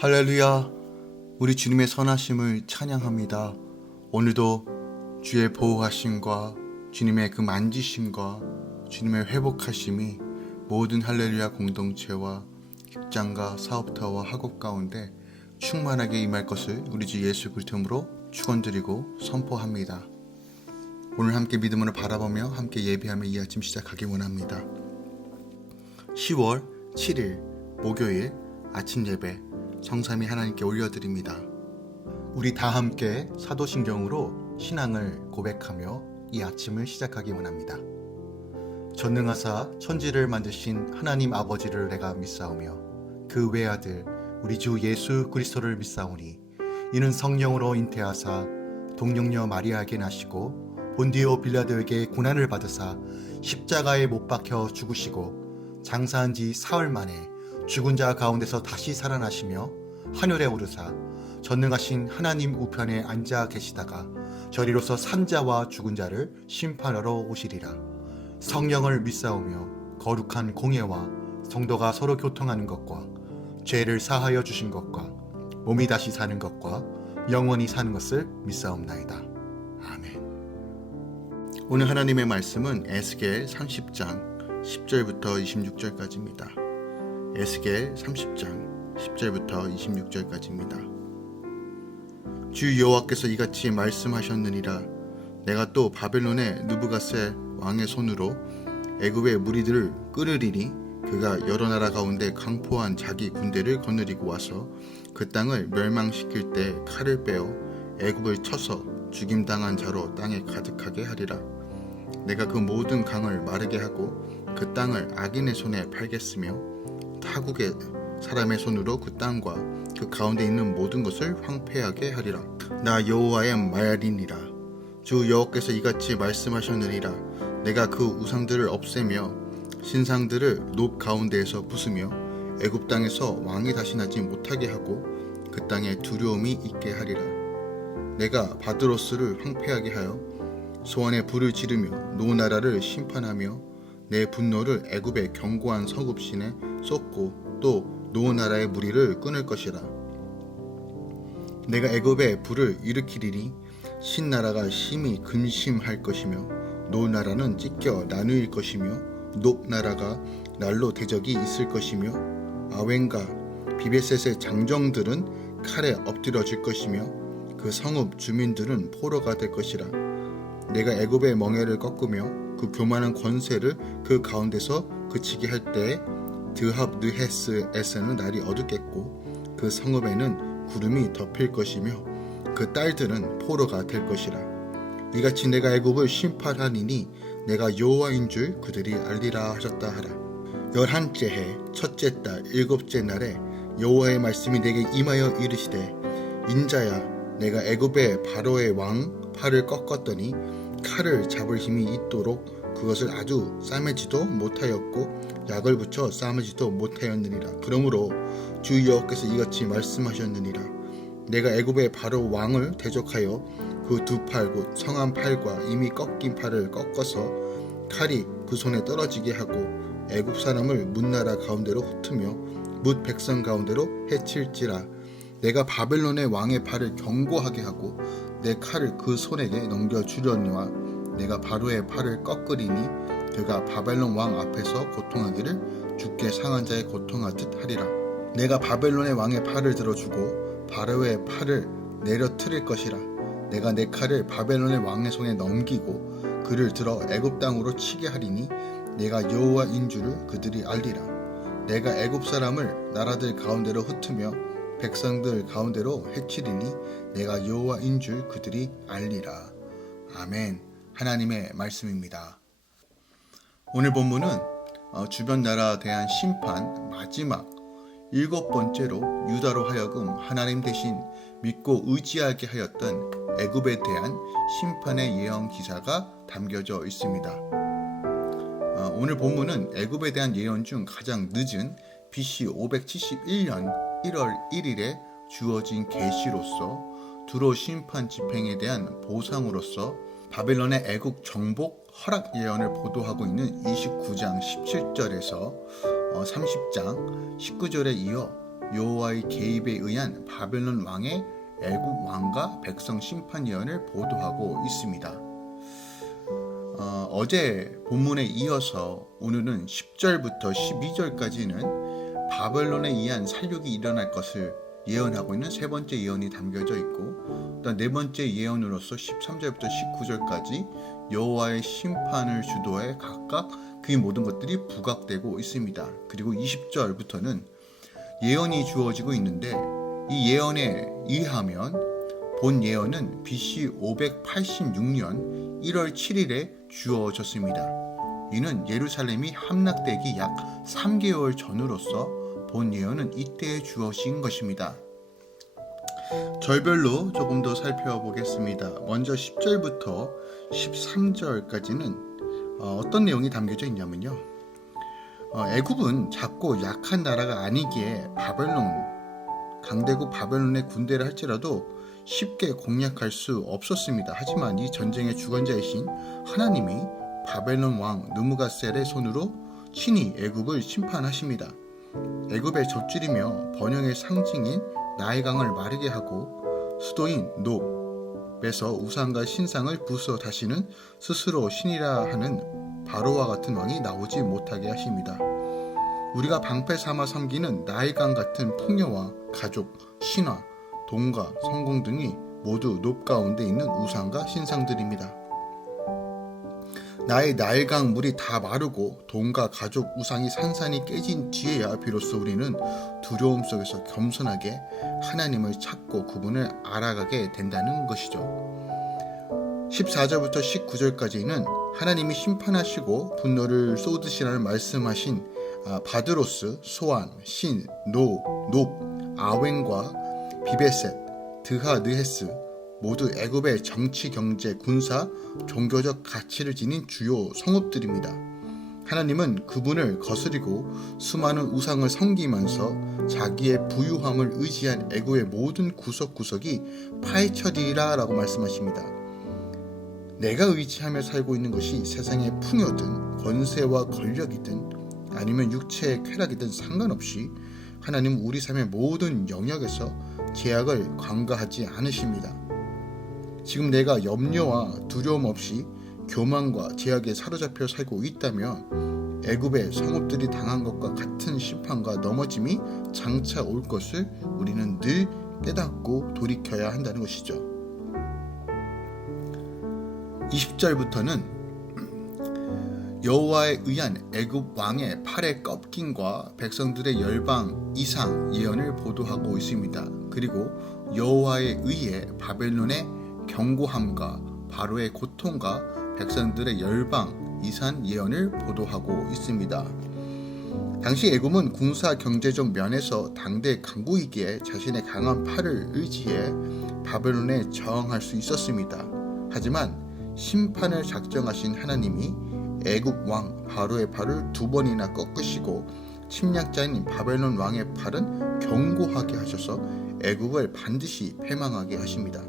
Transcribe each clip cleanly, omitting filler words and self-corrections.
할렐루야. 우리 주님의 선하심을 찬양합니다. 오늘도 주의 보호하심과 주님의 그 만지심과 주님의 회복하심이 모든 할렐루야 공동체와 직장과 사업터와 학업 가운데 충만하게 임할 것을 우리 주 예수 그리스도로 축원드리고 선포합니다. 오늘 함께 믿음으로 바라보며 함께 예배하며 이 아침 시작하기 원합니다. 10월 7일 목요일 아침 예배 성삼위 하나님께 올려드립니다. 우리 다 함께 사도신경으로 신앙을 고백하며 이 아침을 시작하기 원합니다. 전능하사 천지를 만드신 하나님 아버지를 내가 믿사오며 그 외아들 우리 주 예수 그리스도를 믿사오니 이는 성령으로 잉태하사 동정녀 마리아에게 나시고 본디오 빌라도에게 고난을 받으사 십자가에 못 박혀 죽으시고 장사한 지 사흘 만에 죽은 자 가운데서 다시 살아나시며 하늘에 오르사 전능하신 하나님 우편에 앉아 계시다가 저리로서 산자와 죽은 자를 심판하러 오시리라. 성령을 믿사오며 거룩한 공예와 성도가 서로 교통하는 것과 죄를 사하여 주신 것과 몸이 다시 사는 것과 영원히 사는 것을 믿사옵나이다. 아멘. 오늘 하나님의 말씀은 에스겔 30장 10절부터 26절까지입니다. 에스겔 30장 10절부터 26절까지입니다. 주 여호와께서 이같이 말씀하셨느니라. 내가 또 바벨론의 느부갓세 왕의 손으로 애굽의 무리들을 끌으리니 그가 여러 나라 가운데 강포한 자기 군대를 거느리고 와서 그 땅을 멸망시킬 때 칼을 빼어 애굽을 쳐서 죽임당한 자로 땅에 가득하게 하리라. 내가 그 모든 강을 마르게 하고 그 땅을 악인의 손에 팔겠으며 타국의 사람의 손으로 그 땅과 그 가운데 있는 모든 것을 황폐하게 하리라. 나 여호와의 말이니라. 주 여호와께서 이같이 말씀하셨느니라. 내가 그 우상들을 없애며 신상들을 높 가운데에서 부수며 애굽 땅에서 왕이 다시 나지 못하게 하고 그 땅에 두려움이 있게 하리라. 내가 바드로스를 황폐하게 하여 소환에 불을 지르며 노 나라를 심판하며 내 분노를 애굽의 견고한 성읍신에 쏟고 또 노 나라의 무리를 끊을 것이라. 내가 애굽에 불을 일으키리니 신나라가 심히 근심할 것이며 노 나라는 찢겨 나누일 것이며 높 나라가 날로 대적이 있을 것이며 아웬과 비베셋의 장정들은 칼에 엎드려질 것이며 그 성읍 주민들은 포로가 될 것이라. 내가 애굽의 멍에를 꺾으며 그 교만한 권세를 그 가운데서 그치게 할 때에 드합느헤스에서는 날이 어둡겠고 그 성읍에는 구름이 덮일 것이며 그 딸들은 포로가 될 것이라. 이같이 내가 애굽을 심판하니니 내가 여호와인 줄 그들이 알리라 하셨다 하라. 11째 해 첫째 달 7째 날에 여호와의 말씀이 내게 임하여 이르시되 인자야 내가 애굽의 바로의 왕 팔을 꺾었더니 칼을 잡을 힘이 있도록 그것을 아주 싸매지도 못하였고 약을 붙여 싸매지도 못하였느니라. 그러므로 주 여호와께서 이같이 말씀하셨느니라. 내가 애굽의 바로 왕을 대적하여 그 두 팔 곧 성한 팔과 이미 꺾인 팔을 꺾어서 칼이 그 손에 떨어지게 하고 애굽 사람을 뭇나라 가운데로 흩으며 뭇 백성 가운데로 해칠지라. 내가 바벨론의 왕의 팔을 견고하게 하고 내 칼을 그 손에게 넘겨주려니와 내가 바로의 팔을 꺾으리니 그가 바벨론 왕 앞에서 고통하기를 죽게 상한 자의 고통하듯 하리라. 내가 바벨론의 왕의 팔을 들어주고 바로의 팔을 내려트릴 것이라. 내가 내 칼을 바벨론의 왕의 손에 넘기고 그를 들어 애굽 땅으로 치게 하리니 내가 여호와인 줄을 그들이 알리라. 내가 애굽 사람을 나라들 가운데로 흩으며 백성들 가운데로 해치리니 내가 여호와인 줄 그들이 알리라. 아멘. 하나님의 말씀입니다. 오늘 본문은 주변 나라에 대한 심판 마지막 7번째로 유다로 하여금 하나님 대신 믿고 의지하게 하였던 애굽에 대한 심판의 예언 기사가 담겨져 있습니다. 오늘 본문은 애굽에 대한 예언 중 가장 늦은 BC 571년 1월 1일에 주어진 계시로서 두로 심판 집행에 대한 보상으로서 바벨론의 애국 정복 허락 예언을 보도하고 있는 29장 17절에서 30장 19절에 이어 여호와의 개입에 의한 바벨론 왕의 애굽 왕과 백성 심판 예언을 보도하고 있습니다. 어제 본문에 이어서 오늘은 10절부터 12절까지는 바벨론에 의한 살육이 일어날 것을 예언하고 있는 세 번째 예언이 담겨져 있고, 또 네 번째 예언으로서 13절부터 19절까지 여호와의 심판을 주도해 각각 그 모든 것들이 부각되고 있습니다. 그리고 20절부터는 예언이 주어지고 있는데, 이 예언에 의하면 본 예언은 BC 586년 1월 7일에 주어졌습니다. 이는 예루살렘이 함락되기 약 3개월 전으로서 본 예언은 이때에 주어진 것입니다. 절별로 조금 더 살펴보겠습니다. 먼저 10절부터 13절까지는 어떤 내용이 담겨져 있냐면요. 애굽은 작고 약한 나라가 아니기에 강대국 바벨론의 군대를 할지라도 쉽게 공략할 수 없었습니다. 하지만 이 전쟁의 주관자이신 하나님이 바벨론 왕 느부갓네살의 손으로 친히 애굽을 심판하십니다. 애굽의 젖줄이며 번영의 상징인 나일강을 마르게 하고 수도인 놉에서 우상과 신상을 부숴 다시는 스스로 신이라 하는 바로와 같은 왕이 나오지 못하게 하십니다. 우리가 방패 삼아 섬기는 나일강 같은 풍요와 가족, 신화, 돈과 성공 등이 모두 놉 가운데 있는 우상과 신상들입니다. 나의 나일강 물이 다 마르고 돈과 가족, 우상이 산산이 깨진 뒤에야 비로소 우리는 두려움 속에서 겸손하게 하나님을 찾고 그분을 알아가게 된다는 것이죠. 14절부터 19절까지는 하나님이 심판하시고 분노를 쏟으시라는 말씀하신 바드로스, 소안, 신, 놉, 아웬과 비베셋, 드하느헤스 모두 애굽의 정치, 경제, 군사, 종교적 가치를 지닌 주요 성읍들입니다. 하나님은 그분을 거스리고 수많은 우상을 섬기면서 자기의 부유함을 의지한 애굽의 모든 구석구석이 파헤쳐지리라 라고 말씀하십니다. 내가 의지하며 살고 있는 것이 세상의 풍요든 권세와 권력이든 아니면 육체의 쾌락이든 상관없이 하나님은 우리 삶의 모든 영역에서 제약을 간과하지 않으십니다. 지금 내가 염려와 두려움 없이 교만과 제약에 사로잡혀 살고 있다면 애굽의 성읍들이 당한 것과 같은 심판과 넘어짐이 장차 올 것을 우리는 늘 깨닫고 돌이켜야 한다는 것이죠. 20절부터는 여호와에 의한 애굽 왕의 팔의 꺾임과 백성들의 열방 이상 예언을 보도하고 있습니다. 그리고 여호와에 의해 바벨론의 경고함과 바로의 고통과 백성들의 열방 이산 예언을 보도하고 있습니다. 당시 애굽은 군사 경제적 면에서 당대 강국이기에 자신의 강한 팔을 의지해 바벨론에 저항할 수 있었습니다. 하지만 심판을 작정하신 하나님이 애굽 왕 바로의 팔을 2번이나 꺾으시고 침략자인 바벨론 왕의 팔은 견고하게 하셔서 애굽을 반드시 패망하게 하십니다.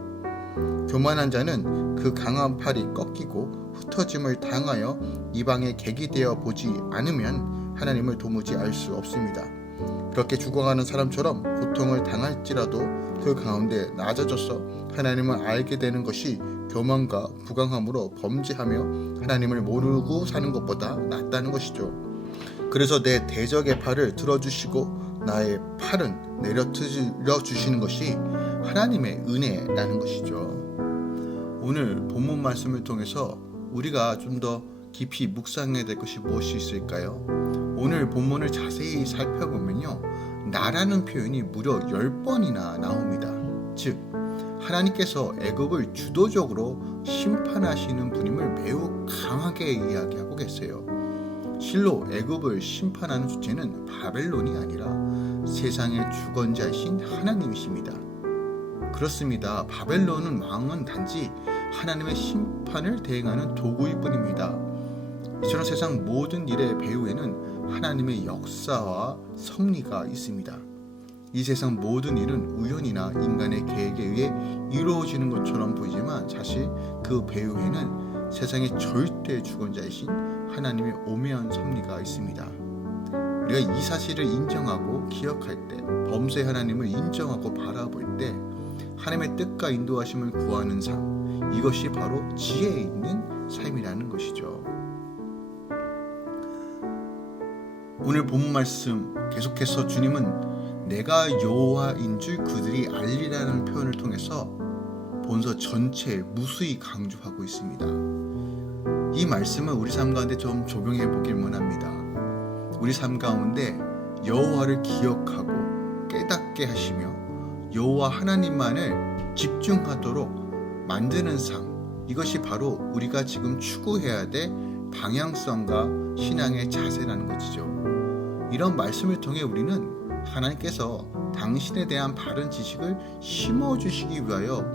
교만한 자는 그 강한 팔이 꺾이고 흩어짐을 당하여 이방에 객이 되어 보지 않으면 하나님을 도무지 알 수 없습니다. 그렇게 죽어가는 사람처럼 고통을 당할지라도 그 가운데 낮아져서 하나님을 알게 되는 것이 교만과 부강함으로 범죄하며 하나님을 모르고 사는 것보다 낫다는 것이죠. 그래서 내 대적의 팔을 들어주시고 나의 팔은 내려뜨려 주시는 것이 하나님의 은혜라는 것이죠. 오늘 본문 말씀을 통해서 우리가 좀 더 깊이 묵상해야 될 것이 무엇이 있을까요? 오늘 본문을 자세히 살펴보면요, 나라는 표현이 무려 10번이나 나옵니다. 즉 하나님께서 애굽을 주도적으로 심판하시는 분임을 매우 강하게 이야기하고 계세요. 실로 애굽을 심판하는 주체는 바벨론이 아니라 세상의 주권자이신 하나님이십니다. 그렇습니다. 바벨론은 왕은 단지 하나님의 심판을 대행하는 도구일 뿐입니다. 이처럼 세상 모든 일의 배후에는 하나님의 역사와 섭리가 있습니다. 이 세상 모든 일은 우연이나 인간의 계획에 의해 이루어지는 것처럼 보이지만 사실 그 배후에는 세상의 절대 주권자이신 하나님의 오묘한 섭리가 있습니다. 우리가 이 사실을 인정하고 기억할 때, 범사의 하나님을 인정하고 바라볼 때 하나님의 뜻과 인도하심을 구하는 삶, 이것이 바로 지혜 있는 삶이라는 것이죠. 오늘 본 말씀 계속해서 주님은 내가 여호와인 줄 그들이 알리라는 표현을 통해서 본서 전체에 무수히 강조하고 있습니다. 이 말씀은 우리 삶 가운데 좀 적용해 보길 원합니다. 우리 삶 가운데 여호와를 기억하고 깨닫게 하시며 여호와 하나님만을 집중하도록 만드는 삶, 이것이 바로 우리가 지금 추구해야 될 방향성과 신앙의 자세라는 것이죠. 이런 말씀을 통해 우리는 하나님께서 당신에 대한 바른 지식을 심어주시기 위하여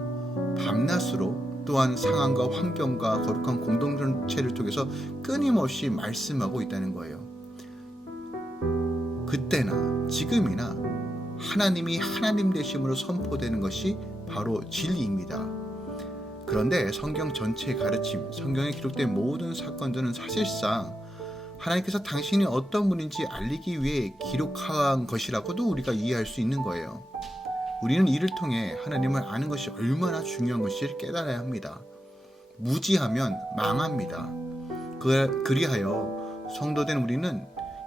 밤낮으로 또한 상황과 환경과 거룩한 공동체를 통해서 끊임없이 말씀하고 있다는 거예요. 그때나 지금이나 하나님이 하나님 되심으로 선포되는 것이 바로 진리입니다. 그런데 성경 전체의 가르침, 성경에 기록된 모든 사건들은 사실상 하나님께서 당신이 어떤 분인지 알리기 위해 기록한 것이라고도 우리가 이해할 수 있는 거예요. 우리는 이를 통해 하나님을 아는 것이 얼마나 중요한 것인지를 깨달아야 합니다. 무지하면 망합니다. 그리하여 성도된 우리는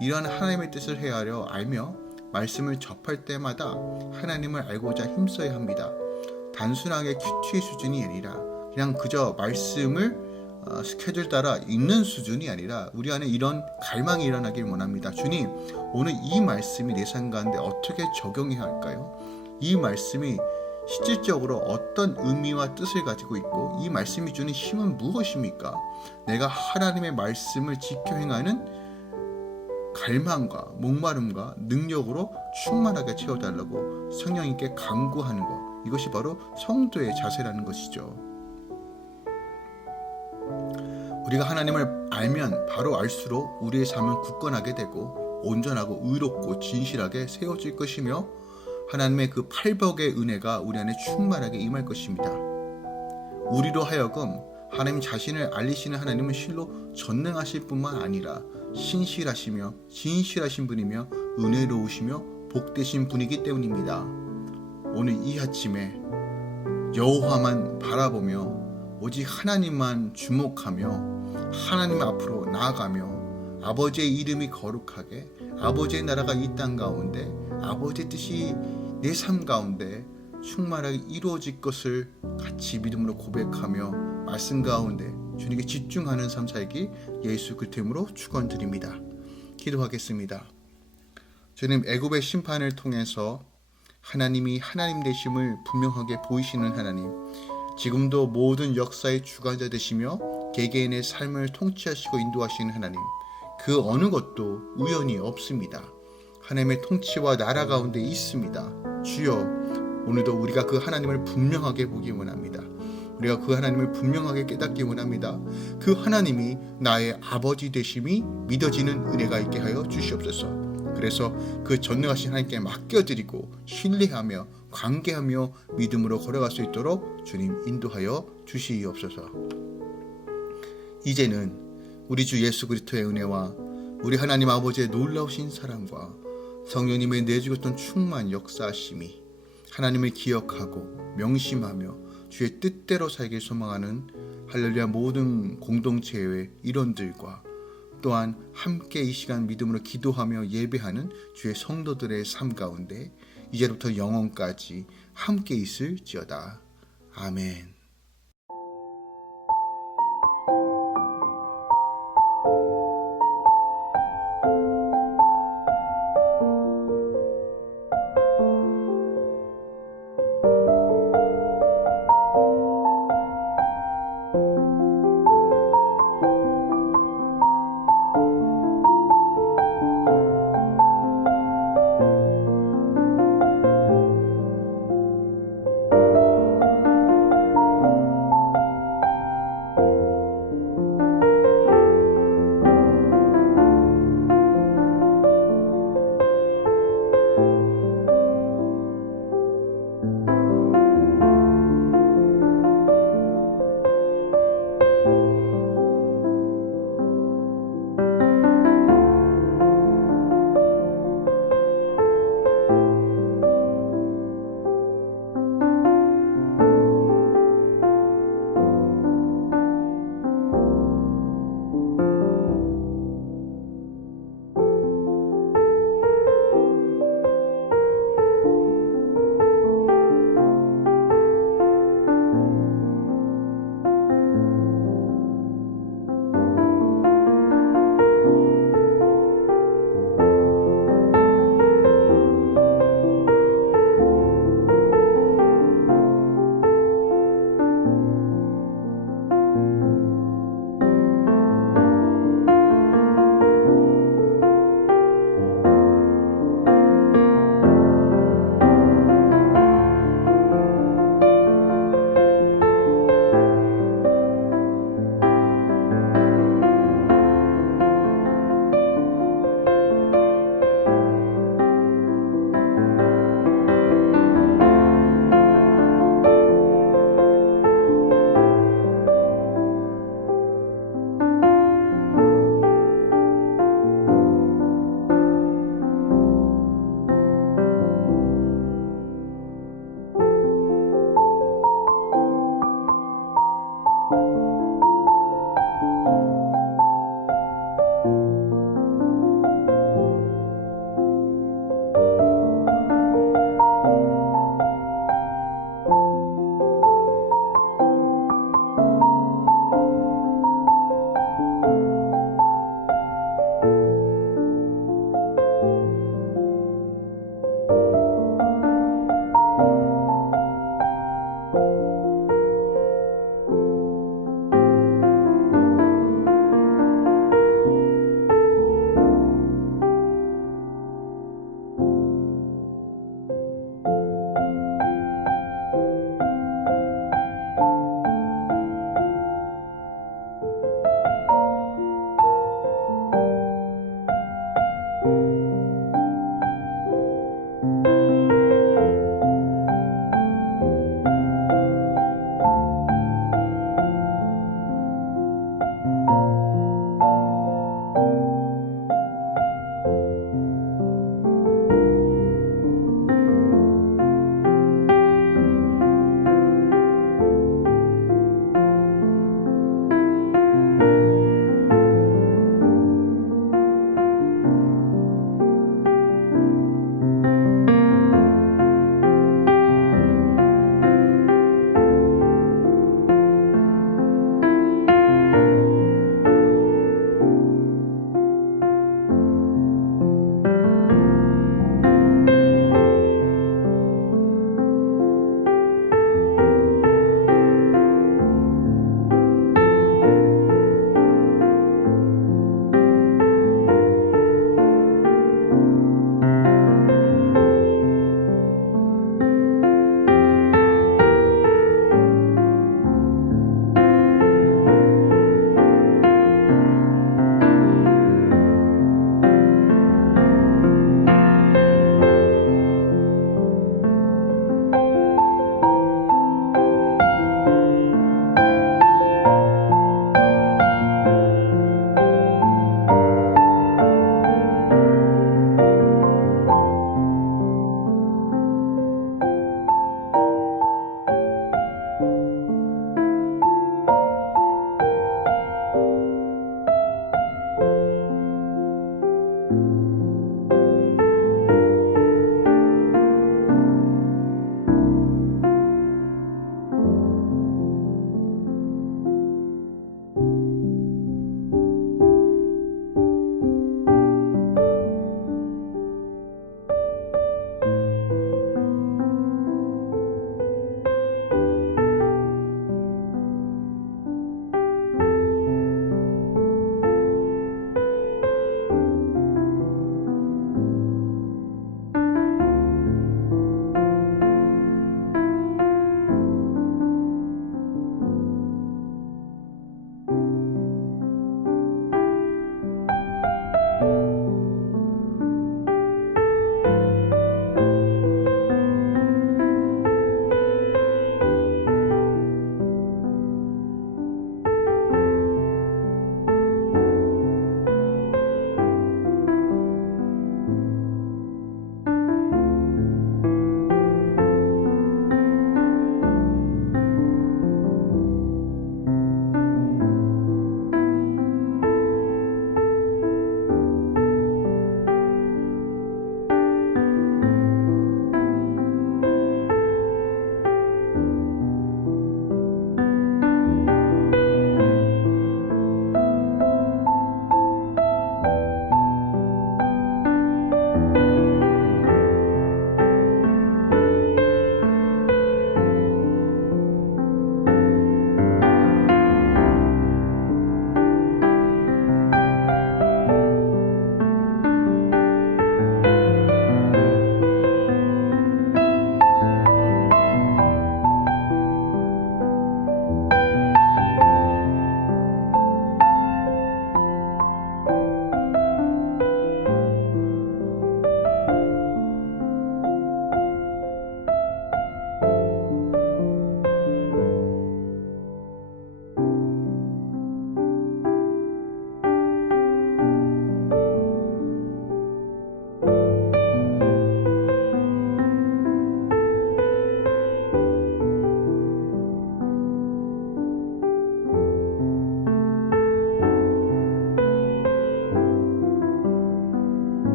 이러한 하나님의 뜻을 헤아려 알며 말씀을 접할 때마다 하나님을 알고자 힘써야 합니다. 단순하게 큐티의 수준이 아니라 그냥 그저 말씀을 스케줄 따라 읽는 수준이 아니라 우리 안에 이런 갈망이 일어나길 원합니다. 주님, 오늘 이 말씀이 내 삶 가운데 어떻게 적용해야 할까요? 이 말씀이 실질적으로 어떤 의미와 뜻을 가지고 있고 이 말씀이 주는 힘은 무엇입니까? 내가 하나님의 말씀을 지켜 행하는 갈망과 목마름과 능력으로 충만하게 채워달라고 성령님께 간구하는 것, 이것이 바로 성도의 자세라는 것이죠. 우리가 하나님을 알면 바로 알수록 우리의 삶은 굳건하게 되고 온전하고 의롭고 진실하게 세워질 것이며 하나님의 그 팔복의 은혜가 우리 안에 충만하게 임할 것입니다. 우리로 하여금 하나님 자신을 알리시는 하나님은 실로 전능하실 뿐만 아니라 신실하시며 진실하신 분이며 은혜로우시며 복되신 분이기 때문입니다. 오늘 이 아침에 여호와만 바라보며 오직 하나님만 주목하며 하나님 앞으로 나아가며 아버지의 이름이 거룩하게, 아버지의 나라가 이 땅 가운데, 아버지의 뜻이 내 삶 가운데 충만하게 이루어질 것을 같이 믿음으로 고백하며 말씀 가운데 주님께 집중하는 삶 살기 예수 그리스도 이름으로 축원드립니다. 기도하겠습니다. 주님, 애굽의 심판을 통해서 하나님이 하나님 되심을 분명하게 보이시는 하나님, 지금도 모든 역사의 주관자 되시며 개개인의 삶을 통치하시고 인도하시는 하나님, 그 어느 것도 우연이 없습니다. 하나님의 통치와 나라 가운데 있습니다. 주여, 오늘도 우리가 그 하나님을 분명하게 보기 원합니다. 우리가 그 하나님을 분명하게 깨닫기 원합니다. 그 하나님이 나의 아버지 되심이 믿어지는 은혜가 있게 하여 주시옵소서. 그래서 그 전능하신 하나님께 맡겨드리고 신뢰하며 관계하며 믿음으로 걸어갈 수 있도록 주님 인도하여 주시옵소서. 이제는 우리 주 예수 그리스도의 은혜와 우리 하나님 아버지의 놀라우신 사랑과 성령님의 내주셨던 충만 역사하심이 하나님을 기억하고 명심하며 주의 뜻대로 살길 소망하는 할렐루야 모든 공동체의 일원들과 또한 함께 이 시간 믿음으로 기도하며 예배하는 주의 성도들의 삶 가운데 이제부터 영원까지 함께 있을지어다. 아멘.